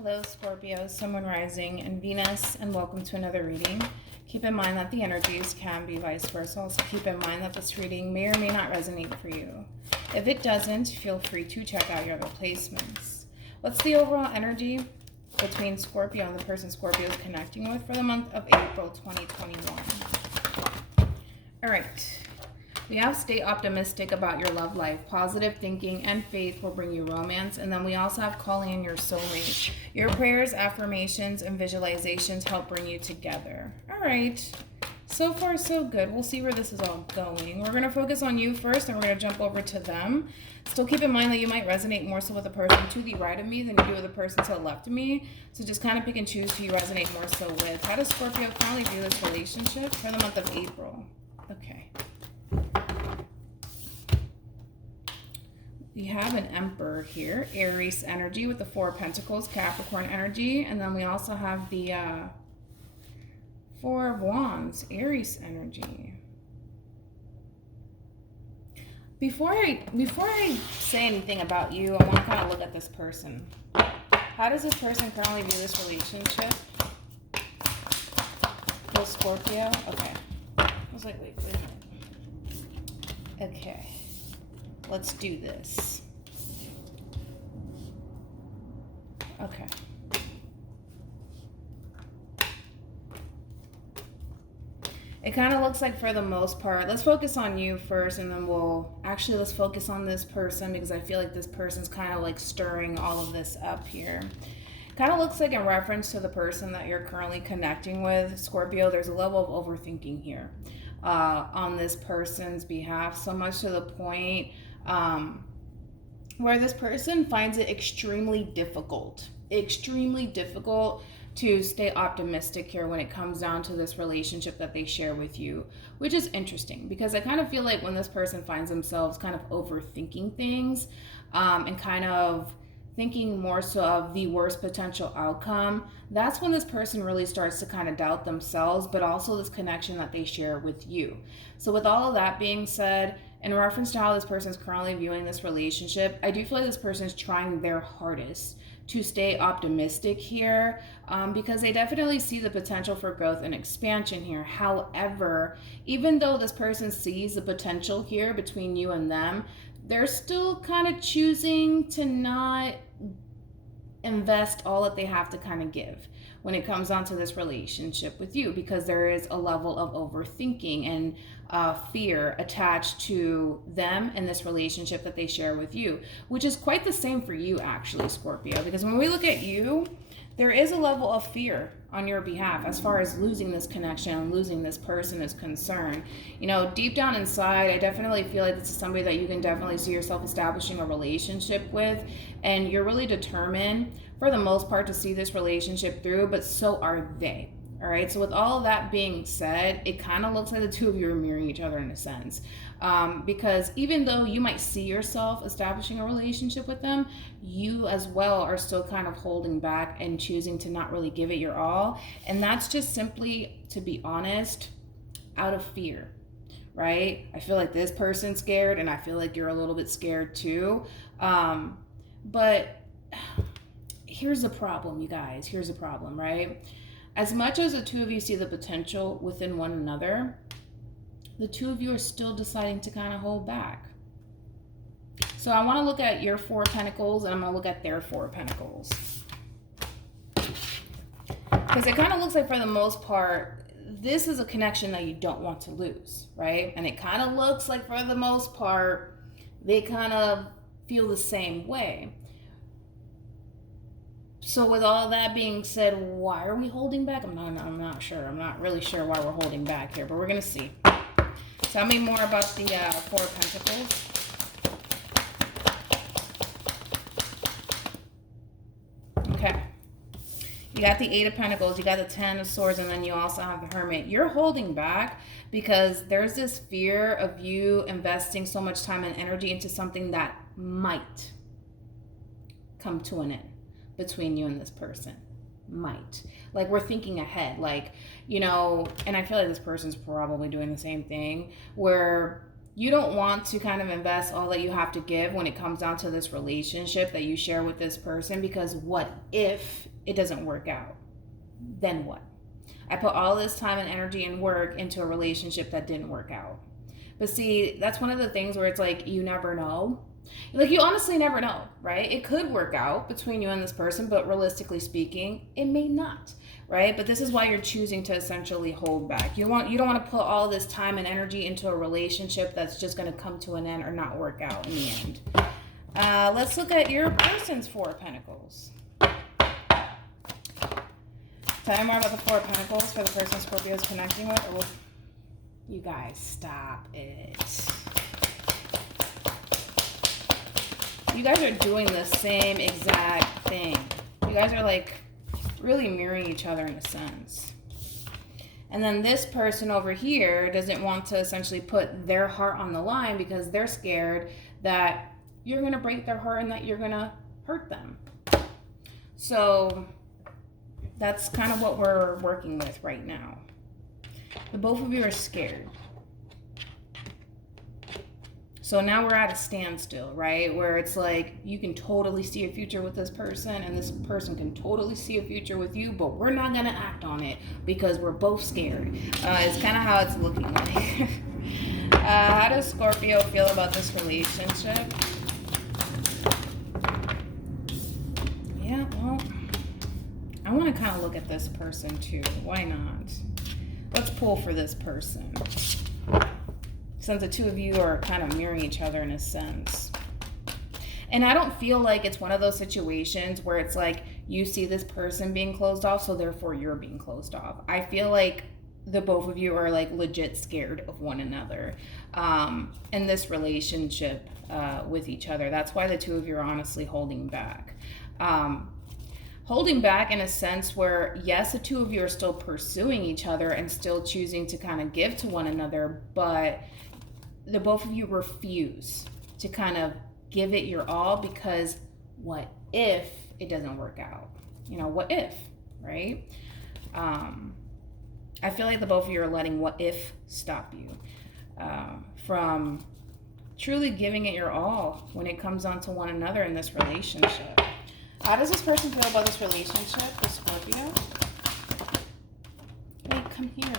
Hello, Scorpio, Sun, Moon, Rising, and Venus, and welcome to another reading. Keep in mind that the energies can be vice versa. Also keep in mind that this reading may or may not resonate for you. If it doesn't, feel free to check out your other placements. What's the overall energy between Scorpio and the person Scorpio is connecting with for the month of April 2021? All right. We have stay optimistic about your love life. Positive thinking and faith will bring you romance. And then we also have calling in your soulmate. Your prayers, affirmations, and visualizations help bring you together. All right. So far, so good. We'll see where this is all going. We're going to focus on you first, and we're going to jump over to them. Still keep in mind that you might resonate more so with the person to the right of me than you do with the person to the left of me. So just kind of pick and choose who you resonate more so with. How does Scorpio currently view this relationship for the month of April? Okay. We have an Emperor here, Aries energy with the Four of Pentacles, Capricorn energy, and then we also have the Four of Wands, Aries energy. Before I say anything about you, I want to kind of look at this person. How does this person currently view this relationship? With Scorpio? Okay. I was like, wait a minute. Okay. Let's do this. Okay. It kind of looks like for the most part, let's focus on you first and then let's focus on this person because I feel like this person's kind of like stirring all of this up here. Kind of looks like in reference to the person that you're currently connecting with, Scorpio, there's a level of overthinking here on this person's behalf, so much to the point where this person finds it extremely difficult to stay optimistic here when it comes down to this relationship that they share with you, which is interesting because I kind of feel like when this person finds themselves kind of overthinking things and kind of thinking more so of the worst potential outcome, that's when this person really starts to kind of doubt themselves, but also this connection that they share with you. So with all of that being said, in reference to how this person is currently viewing this relationship, I do feel like this person is trying their hardest to stay optimistic here because they definitely see the potential for growth and expansion here. However, even though this person sees the potential here between you and them, they're still kind of choosing to not invest all that they have to kind of give when it comes down to this relationship with you because there is a level of overthinking and fear attached to them and this relationship that they share with you, which is quite the same for you actually, Scorpio, because when we look at you, there is a level of fear on your behalf as far as losing this connection and losing this person is concerned. You know, deep down inside, I definitely feel like this is somebody that you can definitely see yourself establishing a relationship with, and you're really determined for the most part to see this relationship through, but so are they. All right, so with all of that being said, it kind of looks like the two of you are mirroring each other in a sense. Because even though you might see yourself establishing a relationship with them, you as well are still kind of holding back and choosing to not really give it your all. And that's just simply, to be honest, out of fear, right? I feel like this person's scared and I feel like you're a little bit scared too. But here's the problem, you guys. Here's the problem, right? As much as the two of you see the potential within one another, the two of you are still deciding to kind of hold back. So I want to look at your Four of Pentacles and I'm going to look at their Four of Pentacles. Because it kind of looks like for the most part, this is a connection that you don't want to lose, right? And it kind of looks like for the most part, they kind of feel the same way. So with all that being said, why are we holding back? I'm not sure. I'm not really sure why we're holding back here, but we're going to see. Tell me more about the Four of Pentacles. Okay. You got the Eight of Pentacles, you got the Ten of Swords, and then you also have the Hermit. You're holding back because there's this fear of you investing so much time and energy into something that might come to an end between you and this person. Might. Like, we're thinking ahead, like, you know, and I feel like this person's probably doing the same thing where you don't want to kind of invest all that you have to give when it comes down to this relationship that you share with this person, because what if it doesn't work out? Then what? I put all this time and energy and work into a relationship that didn't work out. But see, that's one of the things where it's like, you never know. Like, you honestly never know, right? It could work out between you and this person, but realistically speaking, it may not, right? But this is why you're choosing to essentially hold back. You don't want to put all this time and energy into a relationship that's just going to come to an end or not work out in the end. Let's look at your person's Four of Pentacles. Tell me more about the Four of Pentacles for the person Scorpio is connecting with. Or you guys, stop it. You guys are doing the same exact thing. You guys are like really mirroring each other in a sense. And then this person over here doesn't want to essentially put their heart on the line because they're scared that you're going to break their heart and that you're going to hurt them. So that's kind of what we're working with right now. The both of you are scared. So now we're at a standstill, right? Where it's like, you can totally see a future with this person and this person can totally see a future with you, but we're not going to act on it because we're both scared. It's kind of how it's looking like. How does Scorpio feel about this relationship? Yeah, well, I want to kind of look at this person too. Why not? Let's pull for this person, since the two of you are kind of mirroring each other in a sense. And I don't feel like it's one of those situations where it's like you see this person being closed off, so therefore you're being closed off. I feel like the both of you are like legit scared of one another in this relationship with each other. That's why the two of you are honestly holding back. Holding back in a sense where, yes, the two of you are still pursuing each other and still choosing to kind of give to one another, but the both of you refuse to kind of give it your all because what if it doesn't work out? You know, what if, right? I feel like the both of you are letting what if stop you from truly giving it your all when it comes on to one another in this relationship. How does this person feel about this relationship with Scorpio? Hey, come here.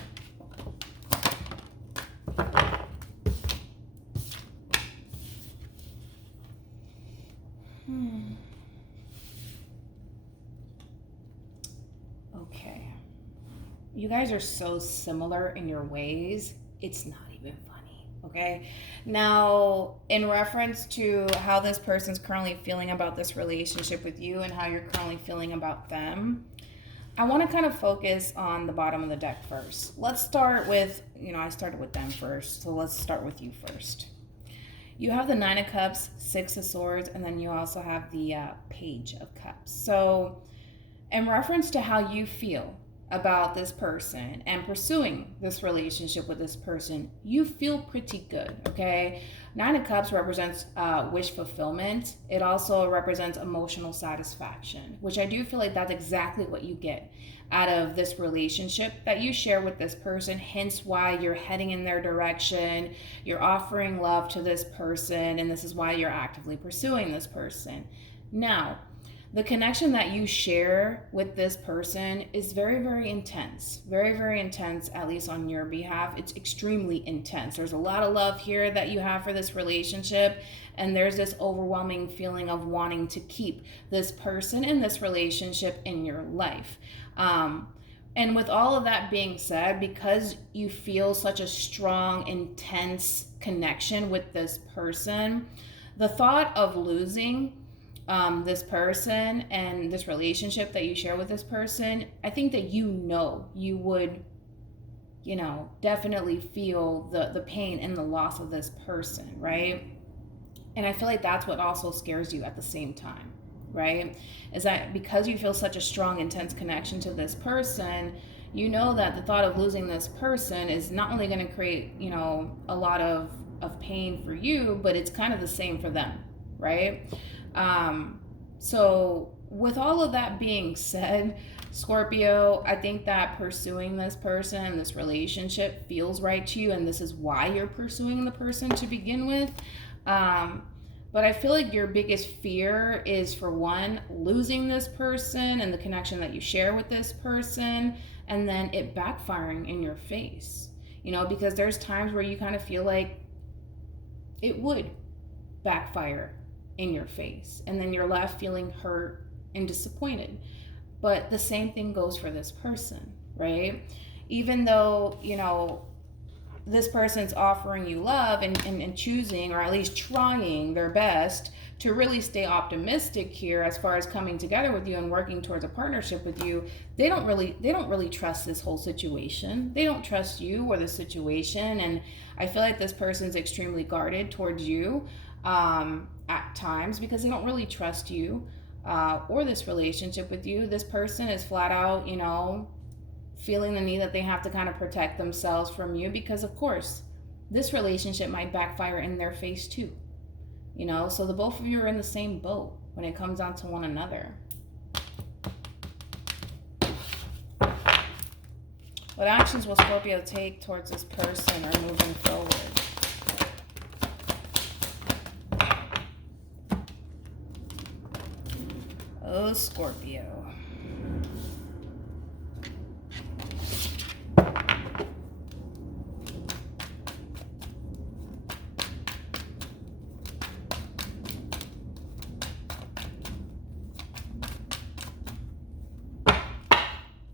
Okay. You guys are so similar in your ways, it's not even funny, okay? Now, in reference to how this person's currently feeling about this relationship with you and how you're currently feeling about them, I want to kind of focus on the bottom of the deck first. Let's start with, I started with them first, so let's start with you first. You have the Nine of Cups, Six of Swords, and then you also have the Page of Cups. So in reference to how you feel about this person and pursuing this relationship with this person, you feel pretty good, okay? Nine of Cups represents wish fulfillment. It also represents emotional satisfaction, which I do feel like that's exactly what you get out of this relationship that you share with this person, hence why you're heading in their direction, you're offering love to this person, and this is why you're actively pursuing this person. Now, the connection that you share with this person is very, very intense. Very, very intense, at least on your behalf. It's extremely intense. There's a lot of love here that you have for this relationship, and there's this overwhelming feeling of wanting to keep this person in this relationship in your life. And with all of that being said, because you feel such a strong, intense connection with this person, the thought of losing this person and this relationship that you share with this person, I think that you would, definitely feel the pain and the loss of this person, right? And I feel like that's what also scares you at the same time, right? Is that because you feel such a strong, intense connection to this person, you know that the thought of losing this person is not only going to create, a lot of pain for you, but it's kind of the same for them, right? So with all of that being said, Scorpio, I think that pursuing this person and this relationship feels right to you, and this is why you're pursuing the person to begin with. But I feel like your biggest fear is, for one, losing this person and the connection that you share with this person, and then it backfiring in your face. You know, because there's times where you kind of feel like it would backfire in your face, and then you're left feeling hurt and disappointed. But the same thing goes for this person, right? Even though, you know, this person's offering you love and choosing, or at least trying their best to really stay optimistic here as far as coming together with you and working towards a partnership with you, they don't really trust this whole situation. They don't trust you or the situation. And I feel like this person's extremely guarded towards you at times, because they don't really trust you or this relationship with you. This person is flat out, you know, feeling the need that they have to kind of protect themselves from you, because of course this relationship might backfire in their face too, you know. So the both of you are in the same boat when it comes down to one another. What actions will Scorpio take towards this person or moving forward? Oh, Scorpio.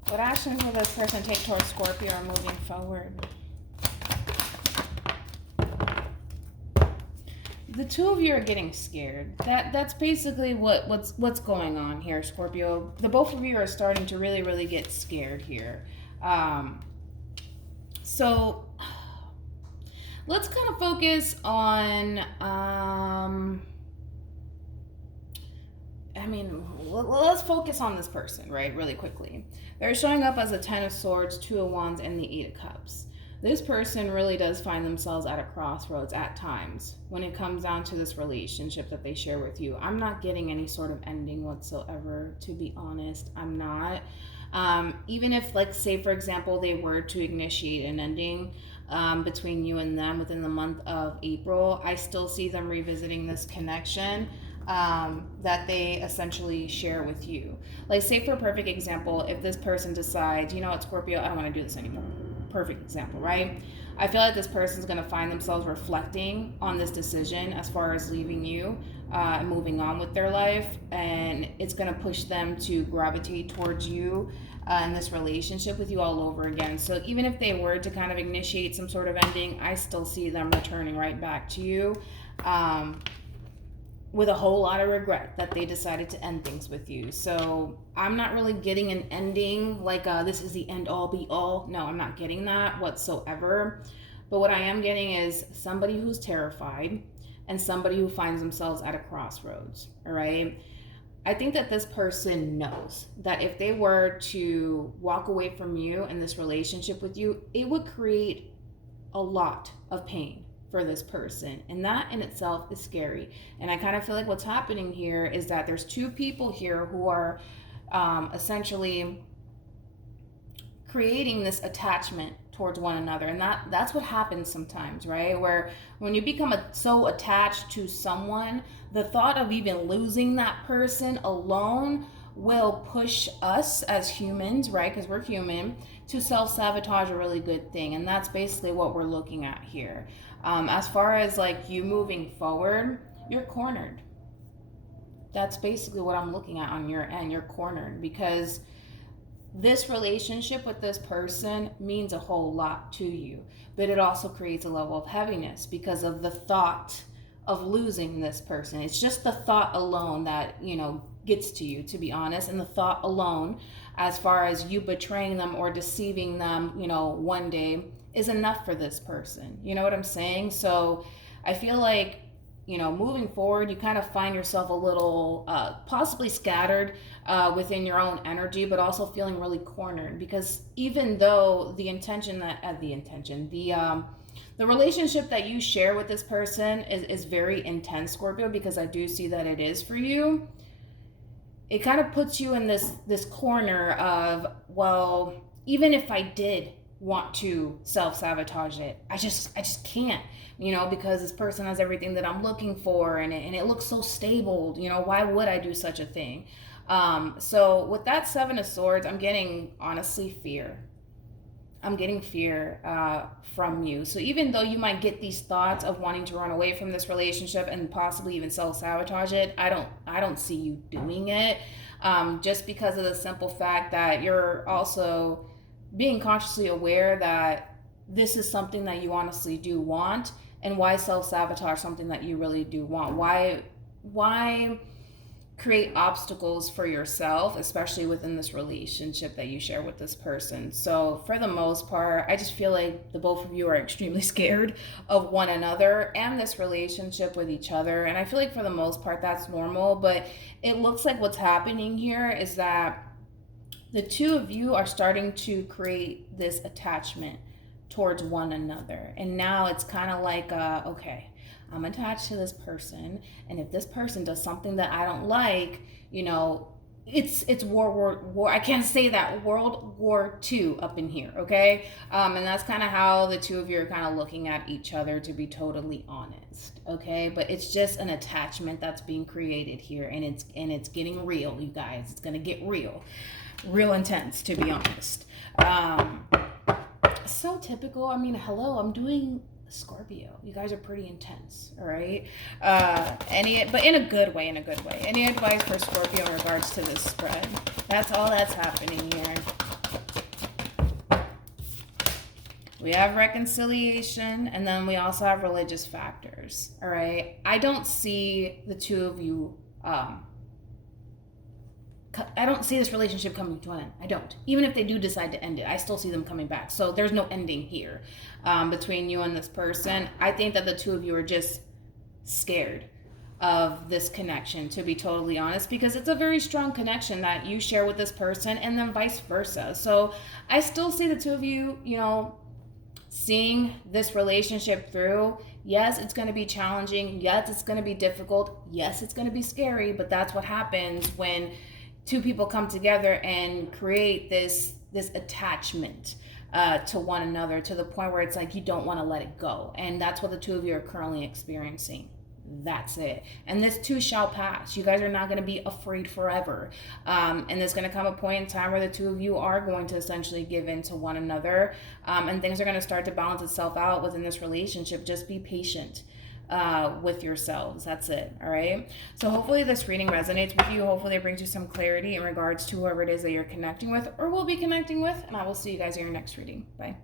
What actions will this person take towards Scorpio or moving forward? The two of you are getting scared. That's basically what's going on here, Scorpio. The both of you are starting to really get scared here. So let's kind of focus on let's focus on this person, right, really quickly. They're showing up as a 10 of Swords, 2 of Wands, and the 8 of Cups. This person really does find themselves at a crossroads at times when it comes down to this relationship that they share with you. I'm not getting any sort of ending whatsoever, to be honest. I'm not. Even if, like, say, for example, they were to initiate an ending between you and them within the month of April, I still see them revisiting this connection that they essentially share with you. Like, say, for a perfect example, if this person decides, you know what, Scorpio, I don't want to do this anymore. Perfect example, right? I feel like this person's going to find themselves reflecting on this decision as far as leaving you and moving on with their life, and it's going to push them to gravitate towards you and this relationship with you all over again. So even if they were to kind of initiate some sort of ending, I still see them returning right back to you with a whole lot of regret that they decided to end things with you. So I'm not really getting an ending like this is the end all be all. No, I'm not getting that whatsoever. But what I am getting is somebody who's terrified and somebody who finds themselves at a crossroads, all right? I think that this person knows that if they were to walk away from you and this relationship with you, it would create a lot of pain for this person, and that in itself is scary. And I kind of feel like what's happening here is that there's two people here who are essentially creating this attachment towards one another, and that's what happens sometimes, right? Where when you become so attached to someone, the thought of even losing that person alone will push us as humans, right, because we're human, to self-sabotage a really good thing. And that's basically what we're looking at here. As far as like you moving forward, you're cornered. That's basically what I'm looking at on your end. You're cornered because this relationship with this person means a whole lot to you, but it also creates a level of heaviness because of the thought of losing this person. It's just the thought alone that, you know, gets to you, to be honest. And the thought alone, as far as you betraying them or deceiving them, you know, one day is enough for this person. You know what I'm saying? So I feel like, you know, moving forward, you kind of find yourself a little possibly scattered within your own energy, but also feeling really cornered, because even though the relationship that you share with this person is very intense, Scorpio, because I do see that it is for you, it kind of puts you in this corner of, well, even if I did want to self-sabotage it, I just can't, because this person has everything that I'm looking for, and it looks so stable. Why would I do such a thing? So with that Seven of Swords, I'm getting, honestly, fear. I'm getting fear from you. So even though you might get these thoughts of wanting to run away from this relationship and possibly even self-sabotage it, I don't see you doing it, just because of the simple fact that you're also being consciously aware that this is something that you honestly do want. And why self-sabotage something that you really do want? Why create obstacles for yourself, especially within this relationship that you share with this person? So for the most part, I just feel like the both of you are extremely scared of one another and this relationship with each other. And I feel like for the most part, that's normal. But it looks like what's happening here is that the two of you are starting to create this attachment towards one another. And now it's kind of like, okay, I'm attached to this person, and if this person does something that I don't like, it's war. I can't say that, World War II up in here, okay? And that's kind of how the two of you are kind of looking at each other, to be totally honest, okay? But it's just an attachment that's being created here, and it's getting real, you guys. It's gonna get real intense, to be honest. So typical. I mean, hello, I'm doing Scorpio. You guys are pretty intense, all right? But in a good way, Any advice for Scorpio in regards to this spread? That's all that's happening here. We have reconciliation, and then we also have religious factors, all right? I don't see the two of you, I don't see this relationship coming to an end. I don't. Even if they do decide to end it, I still see them coming back. So there's no ending here between you and this person. I think that the two of you are just scared of this connection, to be totally honest, because it's a very strong connection that you share with this person, and then vice versa. So I still see the two of you, seeing this relationship through. Yes, it's going to be challenging. Yes, it's going to be difficult. Yes, it's going to be scary, but that's what happens when two people come together and create this attachment to one another, to the point where it's like you don't want to let it go. And that's what the two of you are currently experiencing. That's it. And this too shall pass. You guys are not going to be afraid forever. And there's going to come a point in time where the two of you are going to essentially give in to one another. And things are going to start to balance itself out within this relationship. Just be patient with yourselves. That's it. All right. So hopefully this reading resonates with you. Hopefully it brings you some clarity in regards to whoever it is that you're connecting with or will be connecting with. And I will see you guys in your next reading. Bye.